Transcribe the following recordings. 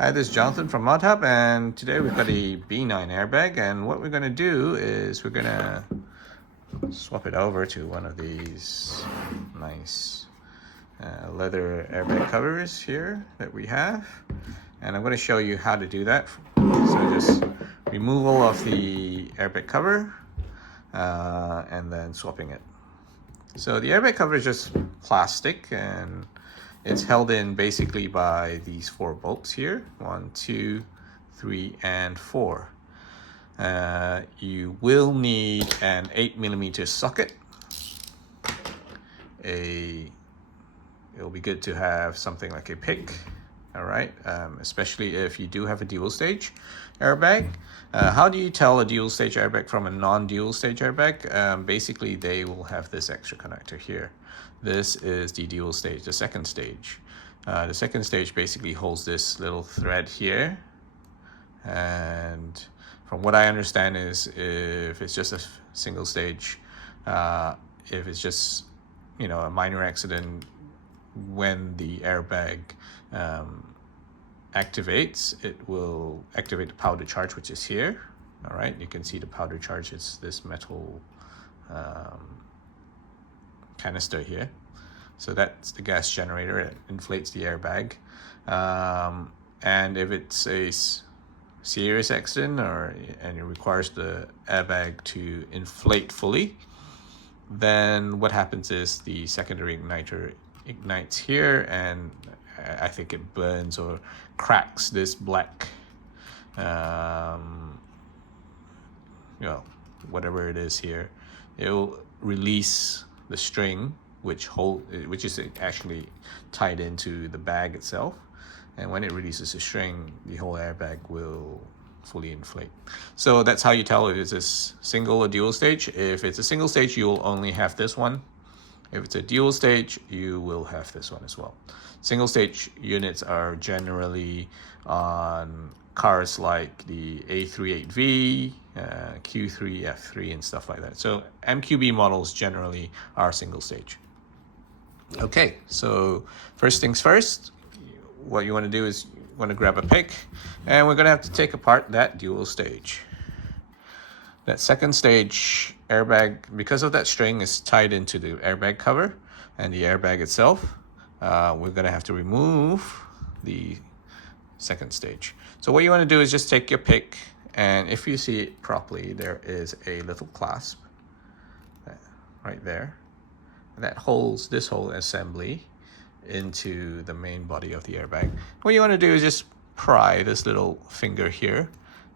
Hi, this is Jonathan from ModHub, and today we've got a B9 airbag, and what we're going to do is we're going to swap it over to one of these nice leather airbag covers here that we have, and I'm going to show you how to do that. So just removal of the airbag cover and then swapping it. So the airbag cover is just plastic, and it's held in basically by these 4 bolts here, 1, 2, 3, and 4. You will need an 8mm socket. It'll be good to have something like a pick, all right, especially if you do have a dual stage airbag. How do you tell a dual stage airbag from a non-dual stage airbag? Basically, they will have this extra connector here. This is the dual stage, the second stage. The second stage basically holds this little thread here, and from what I understand is if it's just a single stage, if it's just a minor accident, when the airbag activates, it will activate the powder charge, which is here. All right, you can see the powder charge is this metal canister here. So that's the gas generator. It inflates the airbag, and if it's a serious accident and it requires the airbag to inflate fully, then what happens is the secondary igniter ignites here, and I think it burns or cracks this black whatever it is here. It will release the string which is actually tied into the bag itself, and when it releases the string, the whole airbag will fully inflate. So that's how you tell if it's a single or dual stage. If it's a single stage, you'll only have this one. If it's a dual stage, you will have this one as well. Single stage units are generally on cars like the A38V, Q3, F3, and stuff like that. So MQB models generally are single stage. Okay, so first things first, what you want to do is you want to grab a pick, and we're going to have to take apart that dual stage. That second stage airbag, because of that string, is tied into the airbag cover and the airbag itself. We're going to have to remove the second stage. So what you want to do is just take your pick, and if you see it properly, there is a little clasp right there that holds this whole assembly into the main body of the airbag. What you want to do is just pry this little finger here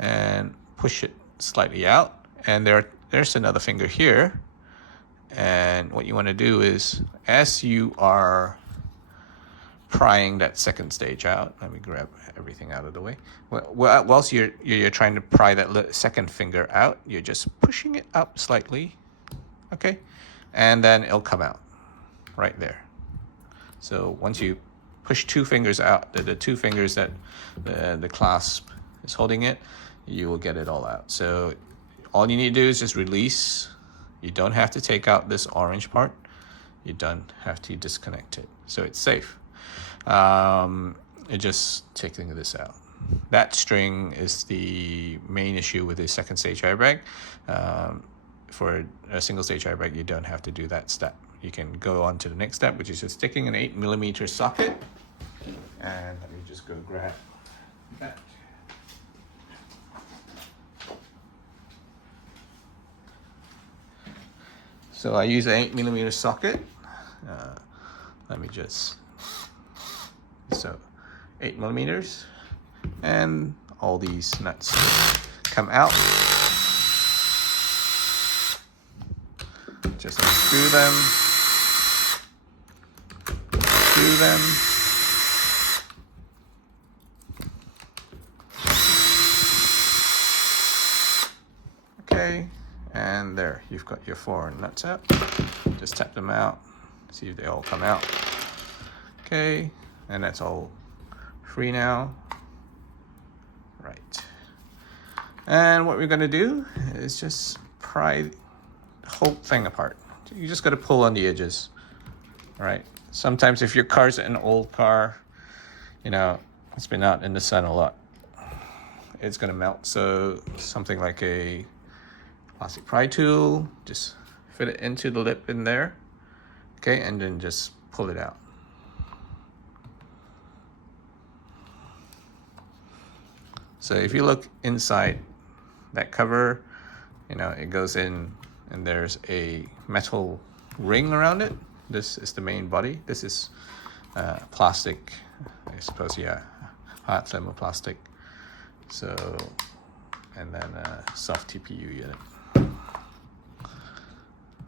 and push it slightly out, and there's another finger here. And what you want to do is, as you are prying that second stage out, let me grab everything out of the way. Whilst you're trying to pry that second finger out, you're just pushing it up slightly, okay, and then it'll come out right there. So once you push 2 fingers out, the 2 fingers that the clasp is holding it, you will get it all out. So all you need to do is just release. You don't have to take out this orange part. You don't have to disconnect it. So it's safe. It just taking this out. That string is the main issue with the second stage airbag. For a single stage airbag, you don't have to do that step. You can go on to the next step, which is just sticking an 8mm socket. And let me just go grab that. So I use an 8mm socket. Let me just, so 8mm, and all these nuts come out. Just unscrew them. Screw them. Okay, and there, you've got your 4 nuts out. Just tap them out, see if they all come out. Okay, and that's all free now. Right. And what we're going to do is just pry the whole thing apart. You just got to pull on the edges. All right. Sometimes if your car's an old car, It's been out in the sun a lot. It's gonna melt, so something like a plastic pry tool, just fit it into the lip in there, okay, and then just pull it out. So if you look inside that cover, you know, it goes in and there's a metal ring around it. This is the main body. This is plastic, I suppose, yeah, hard thermoplastic. So, and then a soft TPU unit.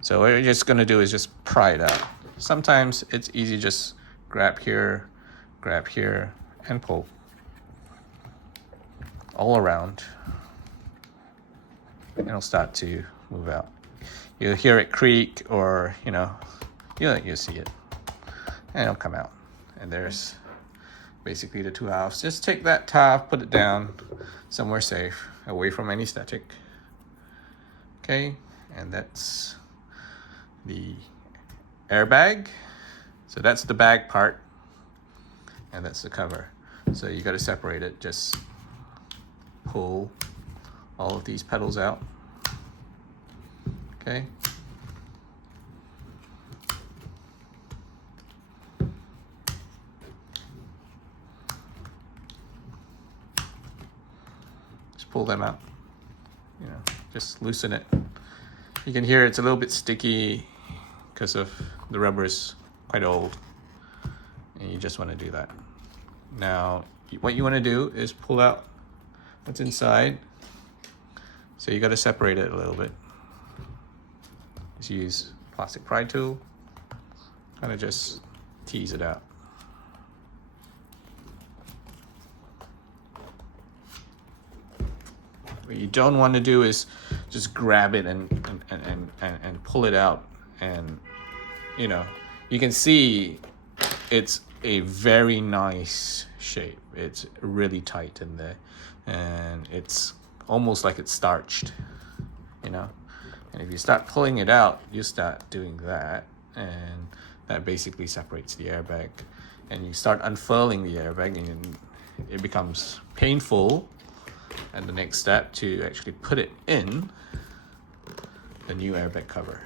So what you're just gonna do is just pry it out. Sometimes it's easy, just grab here, and pull all around. It'll start to move out. You'll hear it creak, or you know, you'll see it, and it'll come out. And there's basically the two halves. Just take that top, put it down somewhere safe, away from any static. Okay, and that's the airbag. So that's the bag part, and that's the cover. So you got to separate it. Just pull all of these pedals out. Okay. Just pull them out. You know, just loosen it. You can hear it's a little bit sticky because of the rubber is quite old, and you just want to do that. Now, what you want to do is pull out what's inside. So you got to separate it a little bit. Just use plastic pry tool, kind of just tease it out. What you don't want to do is just grab it and pull it out, and you know, you can see it's a very nice shape. It's really tight in there, and it's almost like it's starched, you know. And if you start pulling it out, you start doing that, and that basically separates the airbag. And you start unfurling the airbag, and it becomes painful. And the next step to actually put it in the new airbag cover.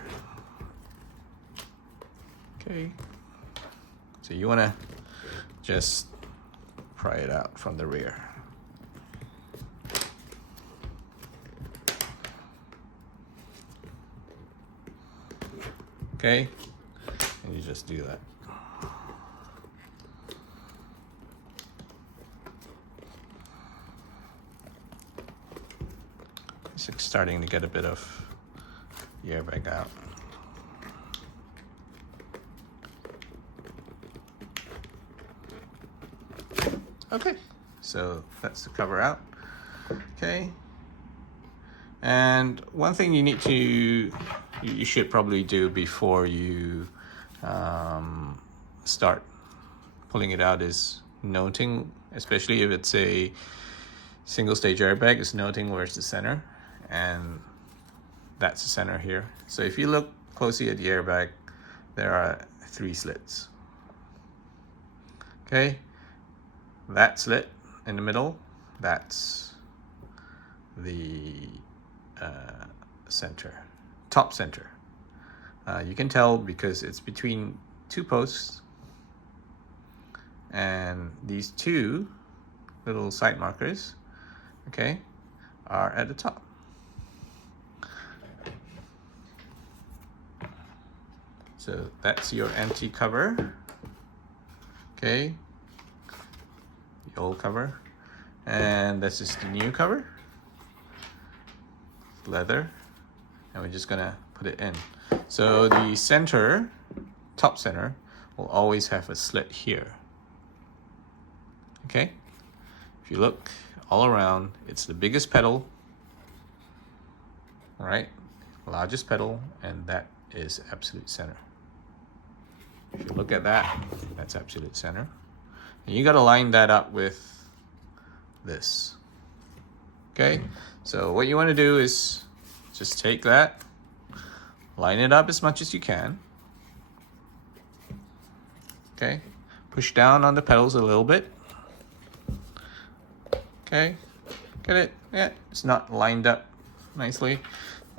Okay. So you want to just pry it out from the rear. Okay, and you just do that. It's starting to get a bit of the airbag out. Okay, so that's the cover out. Okay, and one thing you should probably do before you start pulling it out is noting, especially if it's a single stage airbag, is noting where's the center, and that's the center here. So if you look closely at the airbag, there are 3 slits. Okay, that slit in the middle, that's the center, top center. You can tell because it's between 2 posts, and these 2 little side markers, okay, are at the top. So that's your empty cover, okay, the old cover, and this is the new cover, leather, and we're just gonna put it in. So the center, top center, will always have a slit here. Okay, if you look all around, it's the biggest pedal, all right, largest pedal, and that is absolute center. If you look at that, that's absolute center. And you got to line that up with this. Okay, so what you want to do is just take that, line it up as much as you can. Okay, push down on the pedals a little bit. Okay, get it? Yeah, it's not lined up nicely.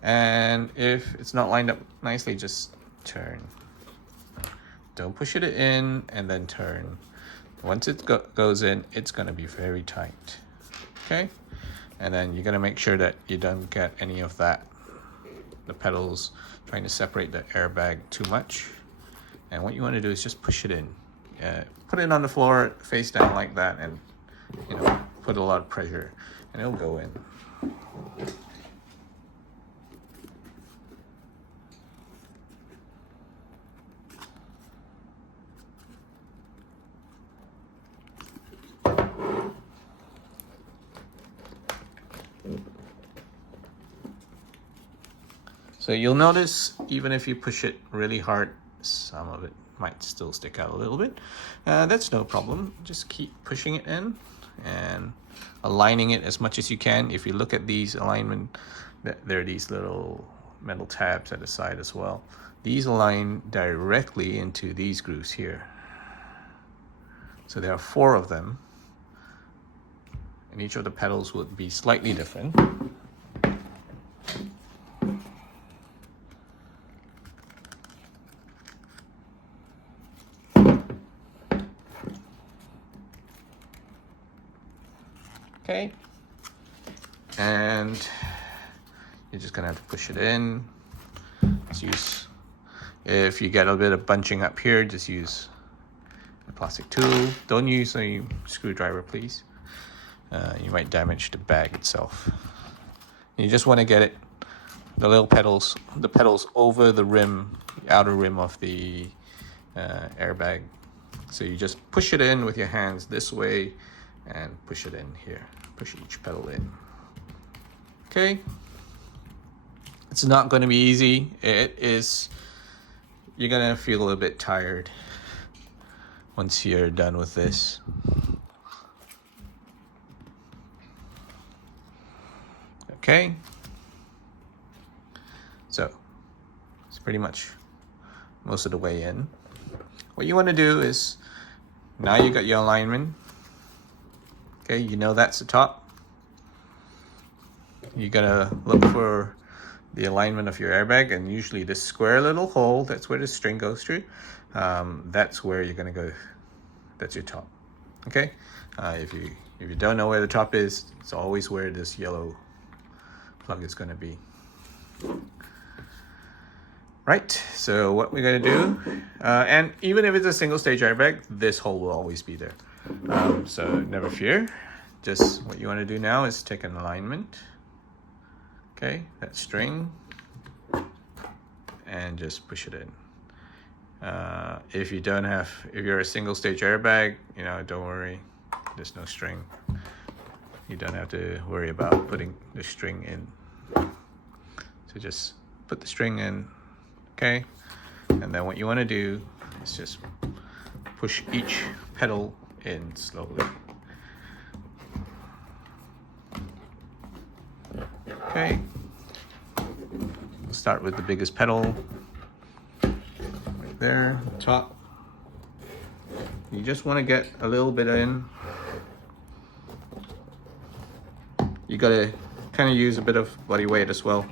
And if it's not lined up nicely, just turn. Don't push it in and then turn. Once it goes in, it's gonna be very tight. Okay, and then you're gonna make sure that you don't get any of that, the pedals trying to separate the airbag too much. And what you want to do is just push it in. Put it on the floor face down like that, and put a lot of pressure and it'll go in. So you'll notice even if you push it really hard, some of it might still stick out a little bit. That's no problem. Just keep pushing it in and aligning it as much as you can. If you look at these alignment, there are these little metal tabs at the side as well. These align directly into these grooves here. So there are 4 of them, and each of the pedals would be slightly different. Okay, and you're just gonna have to push it in. Just use, if you get a bit of bunching up here, just use a plastic tool. Don't use a screwdriver, please. You might damage the bag itself. You just want to get it, the little pedals, the pedals over the rim, the outer rim of the airbag. So you just push it in with your hands this way and push it in here. Push each pedal in. Okay. It's not going to be easy. It is. You're going to feel a bit tired once you're done with this. Okay. So it's pretty much most of the way in. What you want to do is, now you got your alignment. Okay, you know that's the top. You gotta look for the alignment of your airbag, and usually this square little hole, that's where the string goes through. That's where you're gonna go. That's your top. Okay. If you don't know where the top is, it's always where this yellow plug is gonna be. Right. So what we're gonna do, and even if it's a single stage airbag, this hole will always be there. So never fear. Just what you want to do now is take an alignment. Okay, that string, and just push it in. If you're a single stage airbag, don't worry, there's no string. You don't have to worry about putting the string in. So just put the string in, okay? And then what you want to do is just push each pedal in slowly. Okay, we'll start with the biggest pedal right there, top. You just want to get a little bit in. You gotta kind of use a bit of body weight as well.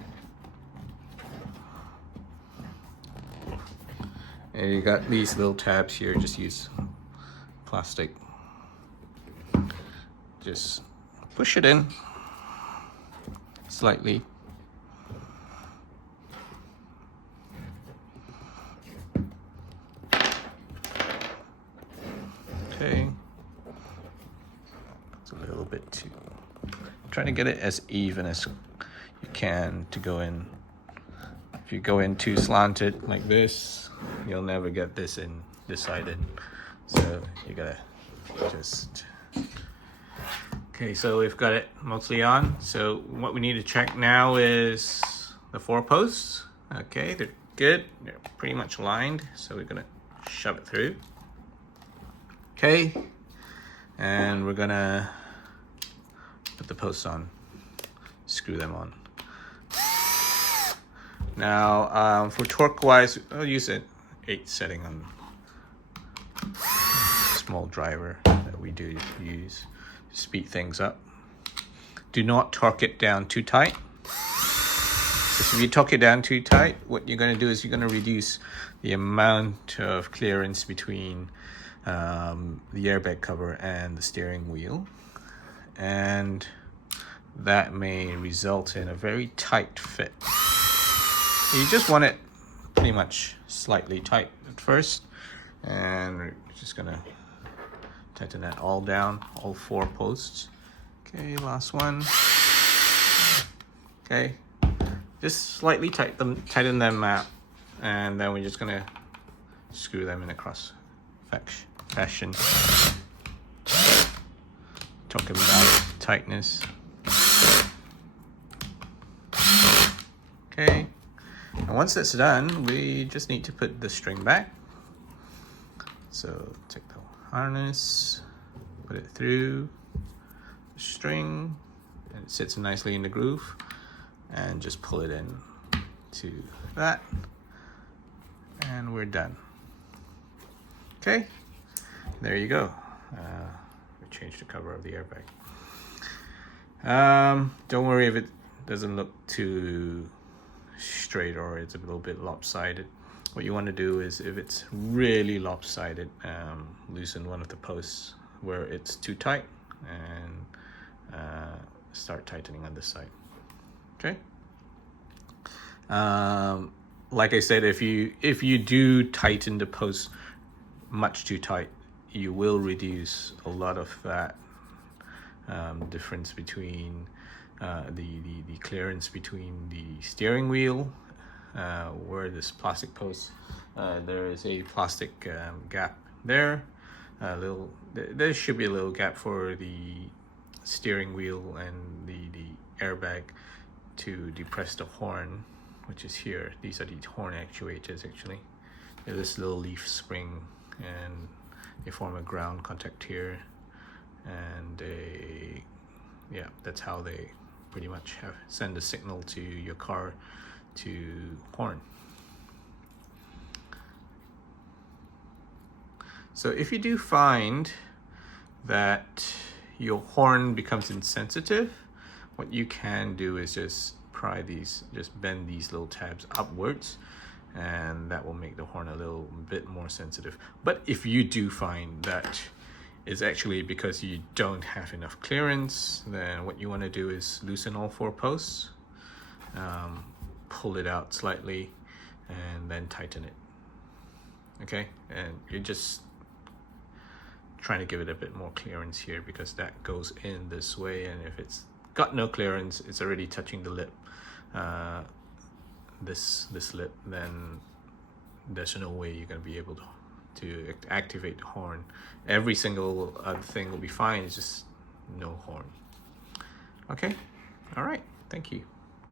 And you got these little tabs here, just use plastic. Just push it in slightly. Okay. It's a little bit too. Trying to get it as even as you can to go in. If you go in too slanted like this, you'll never get this in this side in. So you gotta just. Okay, so we've got it mostly on. So what we need to check now is the 4 posts. Okay, they're good. They're pretty much aligned. So we're gonna shove it through. Okay, and we're gonna put the posts on, screw them on. Now, for torque wise, I'll use an 8 setting on small driver that we do use to speed things up. do not torque it down too tight. Because if you torque it down too tight, what you're going to do is you're going to reduce the amount of clearance between the airbag cover and the steering wheel, and that may result in a very tight fit. You just want it pretty much slightly tight at first, and we're just gonna tighten that all down, all 4 posts. Okay, last one. Okay, just slightly tighten them out, and then we're just gonna screw them in a cross fashion. Talking about tightness. Okay, and once that's done, we just need to put the string back. So take the harness, put it through the string, and it sits nicely in the groove, and just pull it in to that, and we're done. Okay, there you go. We changed the cover of the airbag. Don't worry if it doesn't look too straight or it's a little bit lopsided. What you want to do is, if it's really lopsided, loosen one of the posts where it's too tight, and start tightening on this side. Okay. Like I said, if you do tighten the post much too tight, you will reduce a lot of that difference between the clearance between the steering wheel, where this plastic post, there is a plastic gap there. There should be a little gap for the steering wheel and the airbag to depress the horn, which is here. These are the horn actuators actually. There's this little leaf spring, and they form a ground contact here, and yeah, that's how they pretty much send a signal to your car to horn. So if you do find that your horn becomes insensitive, what you can do is just bend these little tabs upwards, and that will make the horn a little bit more sensitive. But if you do find that it's actually because you don't have enough clearance, then what you want to do is loosen all 4 posts, pull it out slightly, and then tighten it. Okay, and you're just trying to give it a bit more clearance here, because that goes in this way, and if it's got no clearance, it's already touching the lip, this lip, then there's no way you're going to be able to activate the horn. Every single other thing will be fine, it's just no horn. Okay, all right, thank you.